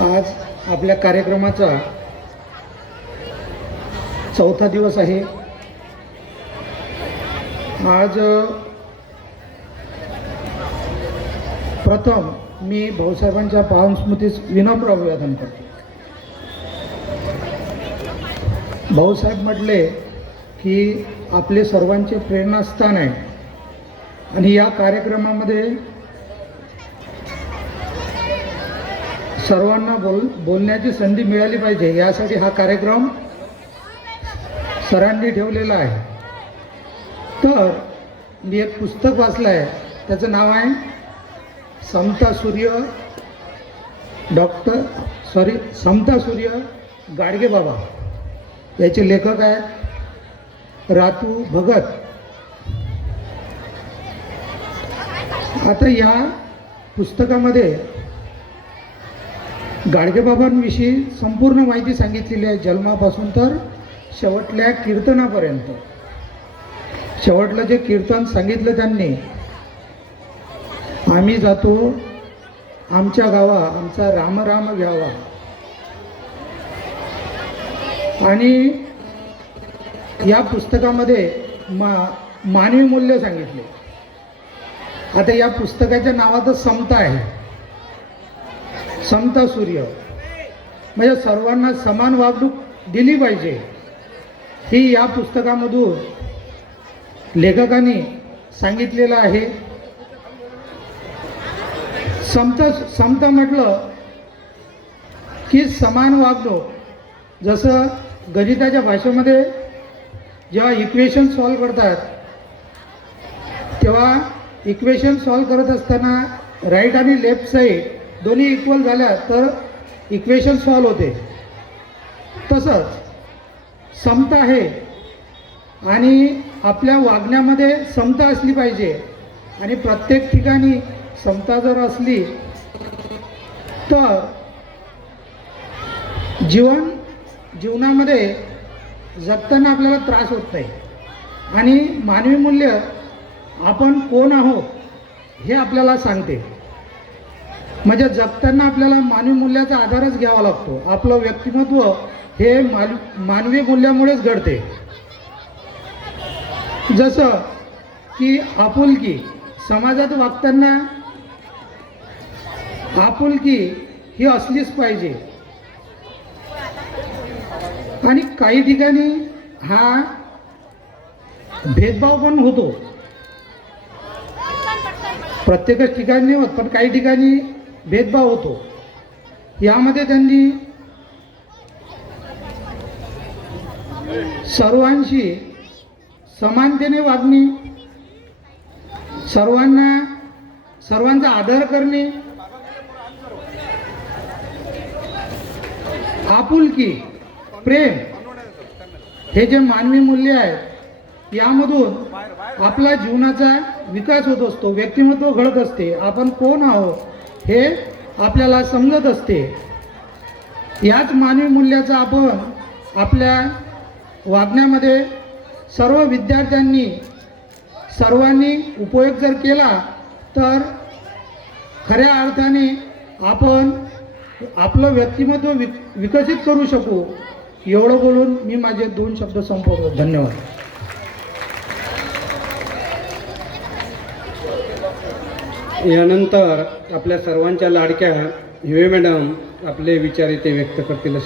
आज आपल्या कार्यक्रमाचा चौथा दिवस आहे. आज प्रथम मी भाऊसाहेबांच्या पाहुणस्मृतीस विनम्र अभिवादन करतो. भाऊसाहेब म्हटले की आपले सर्वांचे प्रेरणास्थान आहे. आणि या कार्यक्रमामध्ये सर्वांना बोल बोलण्याची संधी मिळाली पाहिजे यासाठी हा कार्यक्रम सरांनी ठेवलेला आहे. तर मी एक पुस्तक वाचलं आहे त्याचं नाव आहे समता सूर्य डॉक्टर सॉरी समता सूर्य गाडगे बाबा. याचे लेखक आहेत रातू भगत. आता या पुस्तकामध्ये गाडगेबाबांविषयी संपूर्ण माहिती सांगितलेली आहे जन्मापासून तर शेवटल्या कीर्तनापर्यंत. शेवटलं जे कीर्तन सांगितलं त्यांनी आम्ही जातो आमच्या गावा आमचा रामराम घ्यावा. आणि या पुस्तकामध्ये मा मानवी मूल्य सांगितले. आता या पुस्तकाच्या नावातच समता आहे. समता सूर्य. म्हणजे सर्वांना समान वागणूक दिली पाहिजे. ही या पुस्तकामधून लेखकाने सांगितलेलं आहे. समता समता म्हटलं की समान वागणूक जसं गणिताच्या भाषेमध्ये जेव्हा इक्वेशन सॉल्व करतात तेव्हा इक्वेशन सॉल्व करत असताना राईट आणि लेफ्ट साईड दोन्ही इक्वल झाल्या तर इक्वेशन सॉल्व होते. तसंच समता आहे आणि आपल्या वागण्यामध्ये समता असली पाहिजे आणि प्रत्येक ठिकाणी समता जर असली तर जीवन जीवनामध्ये जगताना आपल्याला त्रास होत नाही. आणि मानवी मूल्य आपण कोण आहोत हे आपल्याला सांगते. म्हणजे जगताना आपल्याला मानवी मूल्याचा आधारच घ्यावा लागतो. आपलं व्यक्तिमत्व हे मान मानवी मूल्यामुळेच घडते. जसं की आपुलकी समाजात वागताना आपुलकी ही असलीच पाहिजे. आणि काही ठिकाणी हा भेदभाव पण होतो. प्रत्येकच ठिकाणी नाही होत पण काही ठिकाणी भेदभाव होतो. यामध्ये त्यांनी सर्वांशी समानतेने वागणे सर्वांना सर्वांचा आदर करणे आपुलकी प्रेम हे जे मानवी मूल्य आहेत यामधून आपला जीवनाचा विकास होत असतो व्यक्तिमत्व घडत असते. आपण कोण आहोत? हे आपल्याला समजत असते. याच मानवी मूल्याचा आपण आपल्या वागण्यामध्ये सर्व विद्यार्थ्यांनी सर्वांनी उपयोग जर केला तर खऱ्या अर्थाने आपण आपलं व्यक्तिमत्व विक विकसित करू शकू. एवढं बोलून मी माझे दोन शब्द संपवतो. धन्यवाद. यानंतर आपल्या सर्वांच्या लाडक्या हिवे मॅडम आपले विचार इथे व्यक्त करतील.